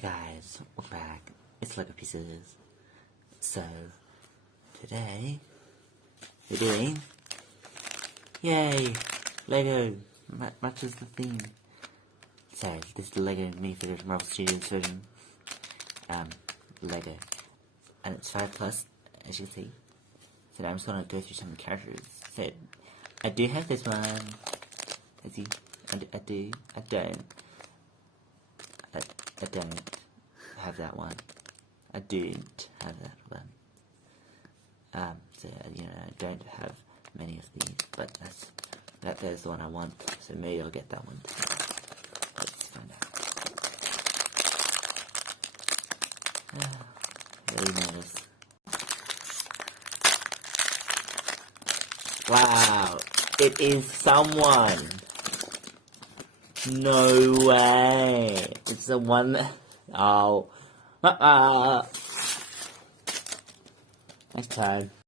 Hey guys, welcome back. It's Lego Pieces. So, today, we're doing, yay, Lego, matches the theme. So, this is the Lego minifigures Marvel Studios version, Lego. And it's 5+, as you can see. So now I'm just going to go through some characters. So, I do have this one. As you, I do, I don't. I don't have that one. I don't have that one. So, you know, I don't have many of these, but that's the one I want, so maybe I'll get that one too. Let's find out. Really nervous. Wow, it is someone! No way! It's the one that... Oh. Next time.